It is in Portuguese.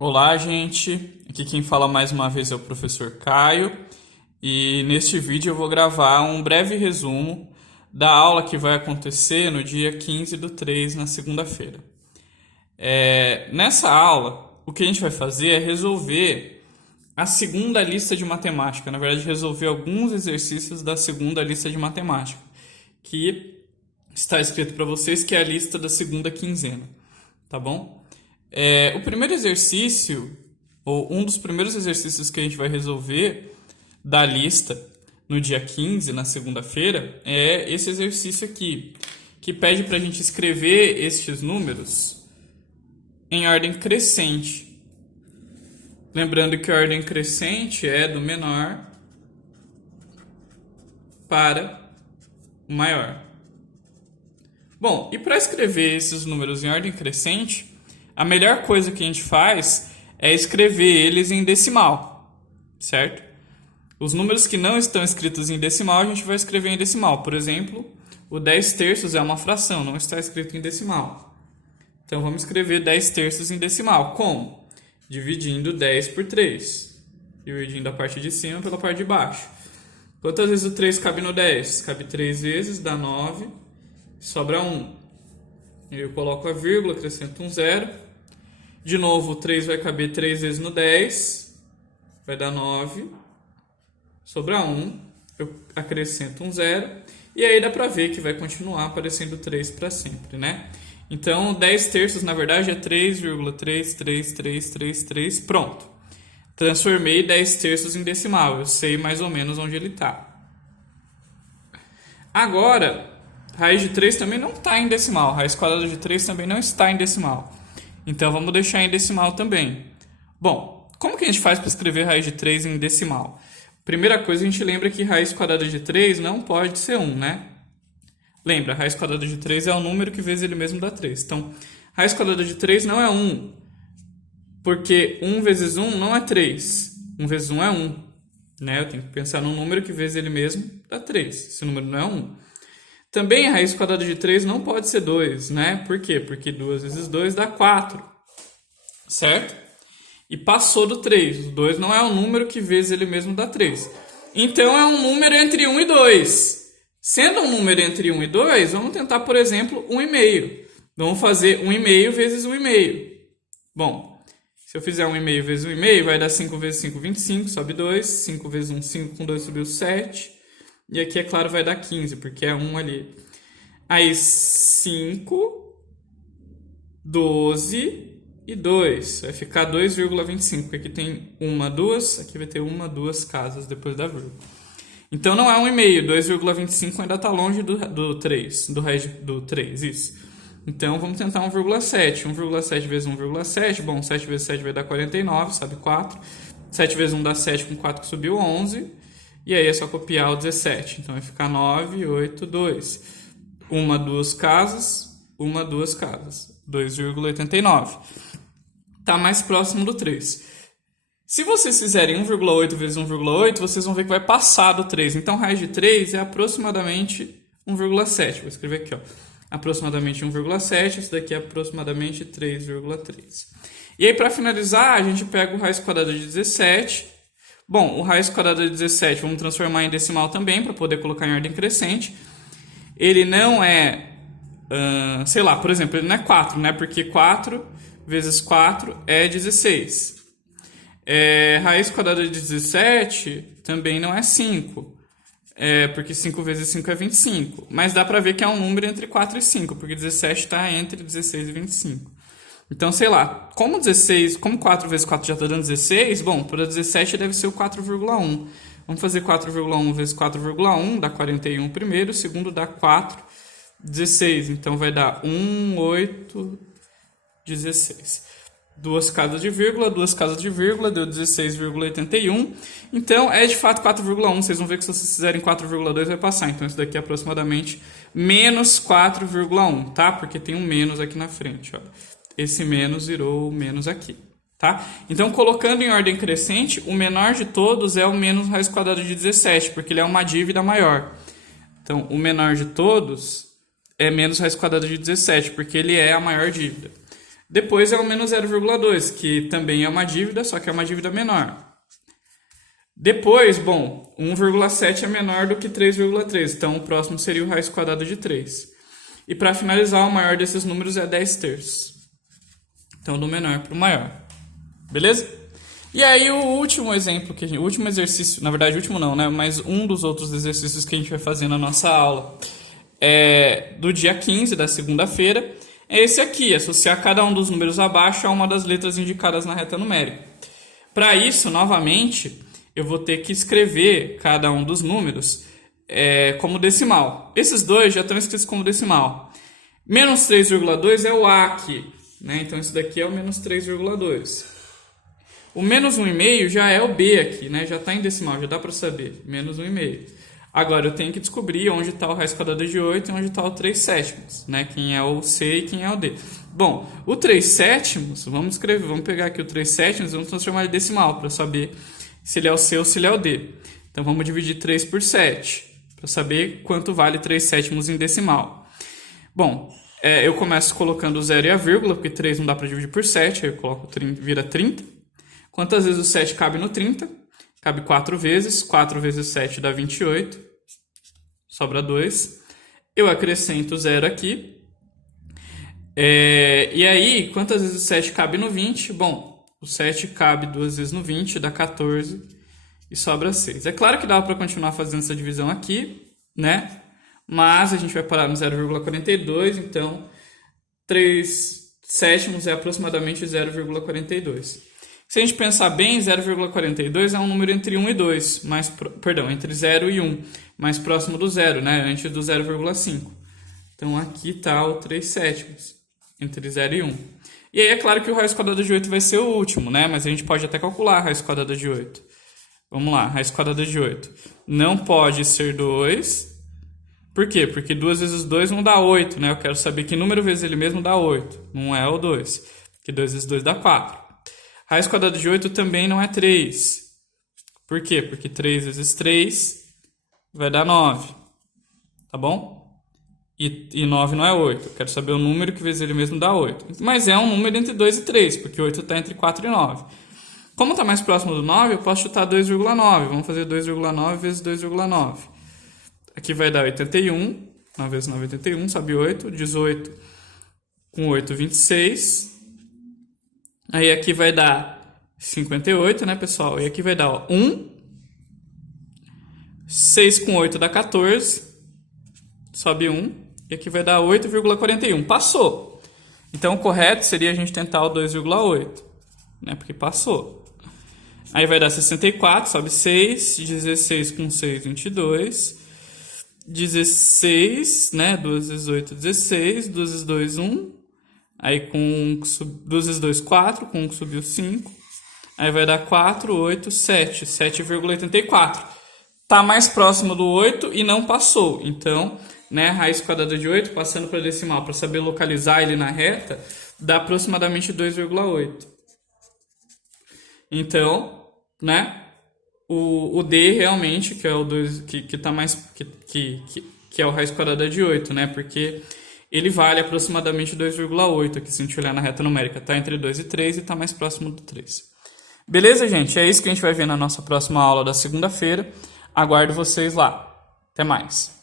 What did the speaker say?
Olá, gente. Aqui quem fala mais uma vez é o professor Caio e neste vídeo eu vou gravar um breve resumo da aula que vai acontecer no dia 15/3, na segunda-feira. Nessa aula, o que a gente vai fazer é resolver a segunda lista de matemática, na verdade, resolver alguns exercícios da segunda lista de matemática, que está escrito para vocês que é a lista da segunda quinzena, tá bom? O primeiro exercício, ou um dos primeiros exercícios que a gente vai resolver da lista no dia 15, na segunda-feira, é esse exercício aqui, que pede para a gente escrever estes números em ordem crescente. Lembrando que a ordem crescente é do menor para o maior. Bom, e para escrever esses números em ordem crescente, a melhor coisa que a gente faz é escrever eles em decimal, certo? Os números que não estão escritos em decimal, a gente vai escrever em decimal. Por exemplo, o 10 terços é uma fração, não está escrito em decimal. Então, vamos escrever 10 terços em decimal. Como? Dividindo 10 por 3. Dividindo a parte de cima pela parte de baixo. Quantas vezes o 3 cabe no 10? Cabe 3 vezes, dá 9, sobra 1. Eu coloco a vírgula, acrescento um zero. De novo, o 3 vai caber 3 vezes no 10, vai dar 9, sobra 1, eu acrescento um zero, e aí dá para ver que vai continuar aparecendo 3 para sempre, né? Então, 10 terços, na verdade, é 3,33333, pronto. Transformei 10 terços em decimal, eu sei mais ou menos onde ele está. Agora, raiz de 3 também não está em decimal, raiz quadrada de 3 também não está em decimal. Então, vamos deixar em decimal também. Bom, como que a gente faz para escrever raiz de 3 em decimal? Primeira coisa, a gente lembra que raiz quadrada de 3 não pode ser 1, né? Lembra, raiz quadrada de 3 é o número que vezes ele mesmo dá 3. Então, raiz quadrada de 3 não é 1, porque 1 vezes 1 não é 3. 1 vezes 1 é 1, né? Eu tenho que pensar num número que vezes ele mesmo dá 3. Esse número não é 1. Também a raiz quadrada de 3 não pode ser 2, né? Por quê? Porque 2 vezes 2 dá 4, certo? E passou do 3. O 2 não é um número que vezes ele mesmo dá 3. Então é um número entre 1 e 2. Sendo um número entre 1 e 2, vamos tentar, por exemplo, 1,5. Vamos fazer 1,5 vezes 1,5. Bom, se eu fizer 1,5 vezes 1,5, vai dar 5 vezes 5, 25, sobe 2. 5 vezes 1, 5, com 2 subiu 7. E aqui, é claro, vai dar 15, porque é 1 ali. Aí, 5, 12 e 2. Vai ficar 2,25, porque aqui tem 1, 2. Aqui vai ter 1, 2 casas depois da vírgula. Então, não é 1,5. 2,25 ainda está longe do 3. Do 3, isso. Então, vamos tentar 1,7. 1,7 vezes 1,7. Bom, 7 vezes 7 vai dar 49, sabe 4. 7 vezes 1 dá 7, com 4 que subiu 11. E aí é só copiar o 17. Então vai ficar 9, 8, 2. 1, 2 casas, 1, 2 casas. 2,89. Está mais próximo do 3. Se vocês fizerem 1,8 vezes 1,8, vocês vão ver que vai passar do 3. Então, raiz de 3 é aproximadamente 1,7. Vou escrever aqui, ó. Aproximadamente 1,7. Isso daqui é aproximadamente 3,3. E aí, para finalizar, a gente pega o raiz quadrada de 17. Bom, o raiz quadrada de 17 vamos transformar em decimal também, para poder colocar em ordem crescente. Ele não é, sei lá, por exemplo, ele não é 4, né? Porque 4 vezes 4 é 16. Raiz quadrada de 17 também não é 5, porque 5 vezes 5 é 25. Mas dá para ver que é um número entre 4 e 5, porque 17 está entre 16 e 25. Então, sei lá, como 4 vezes 4 já está dando 16, bom, para 17 deve ser o 4,1. Vamos fazer 4,1 vezes 4,1, dá 41 primeiro, o segundo dá 4, 16. Então, vai dar 1, 8, 16. Duas casas de vírgula, deu 16,81. Então, é de fato 4,1. Vocês vão ver que se vocês fizerem 4,2 vai passar. Então, isso daqui é aproximadamente menos 4,1, tá? Porque tem um menos aqui na frente, ó. Esse menos virou menos aqui, tá? Então, colocando em ordem crescente, o menor de todos é o menos raiz quadrada de 17, porque ele é uma dívida maior. Então, o menor de todos é menos raiz quadrada de 17, porque ele é a maior dívida. Depois é o menos 0,2, que também é uma dívida, só que é uma dívida menor. Depois, bom, 1,7 é menor do que 3,3, então o próximo seria o raiz quadrada de 3. E para finalizar, o maior desses números é 10 terços. Então, do menor para o maior. Beleza? E aí, o último exemplo, o último exercício, na verdade, o último não, né? Mas um dos outros exercícios que a gente vai fazer na nossa aula do dia 15, da segunda-feira, é esse aqui, associar cada um dos números abaixo a uma das letras indicadas na reta numérica. Para isso, novamente, eu vou ter que escrever cada um dos números como decimal. Esses dois já estão escritos como decimal. Menos 3,2 é o A aqui, né? Então, isso daqui é o menos 3,2. O menos 1,5 já é o B aqui, né? Já está em decimal, já dá para saber. Menos 1,5. Agora, eu tenho que descobrir onde está o raiz quadrada de 8 e onde está o 3 sétimos, né? Quem é o C e quem é o D. Bom, o 3 sétimos, vamos pegar aqui o 3 sétimos e vamos transformar em decimal para saber se ele é o C ou se ele é o D. Então, vamos dividir 3 por 7 para saber quanto vale 3 sétimos em decimal. Bom, eu começo colocando o 0 e a vírgula, porque 3 não dá para dividir por 7, aí eu coloco 30, vira 30. Quantas vezes o 7 cabe no 30? Cabe 4 vezes. 4 vezes 7 dá 28. Sobra 2. Eu acrescento 0 aqui. E aí, quantas vezes o 7 cabe no 20? Bom, o 7 cabe 2 vezes no 20, dá 14. E sobra 6. É claro que dá para continuar fazendo essa divisão aqui, né? Mas a gente vai parar no 0,42, então 3 sétimos é aproximadamente 0,42. Se a gente pensar bem, 0,42 é um número entre 1 e 2, entre 0 e 1, mais próximo do zero, né? Antes do 0,5. Então aqui está o 3 sétimos, entre 0 e 1. E aí é claro que o raiz quadrada de 8 vai ser o último, né? Mas a gente pode até calcular a raiz quadrada de 8. Vamos lá, raiz quadrada de 8. Não pode ser 2. Por quê? Porque 2 vezes 2 não dá 8, né? Eu quero saber que número vezes ele mesmo dá 8. Não é o 2. Porque 2 vezes 2 dá 4. Raiz quadrada de 8 também não é 3. Por quê? Porque 3 vezes 3 vai dar 9. Tá bom? E 9 não é 8. Eu quero saber o número que vezes ele mesmo dá 8. Mas é um número entre 2 e 3, porque 8 está entre 4 e 9. Como está mais próximo do 9, eu posso chutar 2,9. Vamos fazer 2,9 vezes 2,9. Aqui vai dar 81. 9 vezes 9 é 81, sobe 8. 18 com 8, 26. Aí aqui vai dar 58, né, pessoal? E aqui vai dar 1. 6 com 8 dá 14. Sobe 1. E aqui vai dar 8,41. Passou. Então, o correto seria a gente tentar o 2,8. Né, porque passou. Aí vai dar 64, sobe 6. 16 com 6, 22. 16, né? 2 vezes 8, 16. 2 vezes 2, 1. Aí com 2 vezes 2, 4. Com 1 subiu 5. Aí vai dar 4, 8, 7. 7,84. Tá mais próximo do 8 e não passou. Então, né, raiz quadrada de 8, passando para decimal, para saber localizar ele na reta, dá aproximadamente 2,8. Então, né, o D realmente, que é o 2, que tá mais que é o raiz quadrada de 8, né? Porque ele vale aproximadamente 2,8 aqui, se a gente olhar na reta numérica. Tá entre 2 e 3 e tá mais próximo do 3. Beleza, gente? É isso que a gente vai ver na nossa próxima aula da segunda-feira. Aguardo vocês lá. Até mais.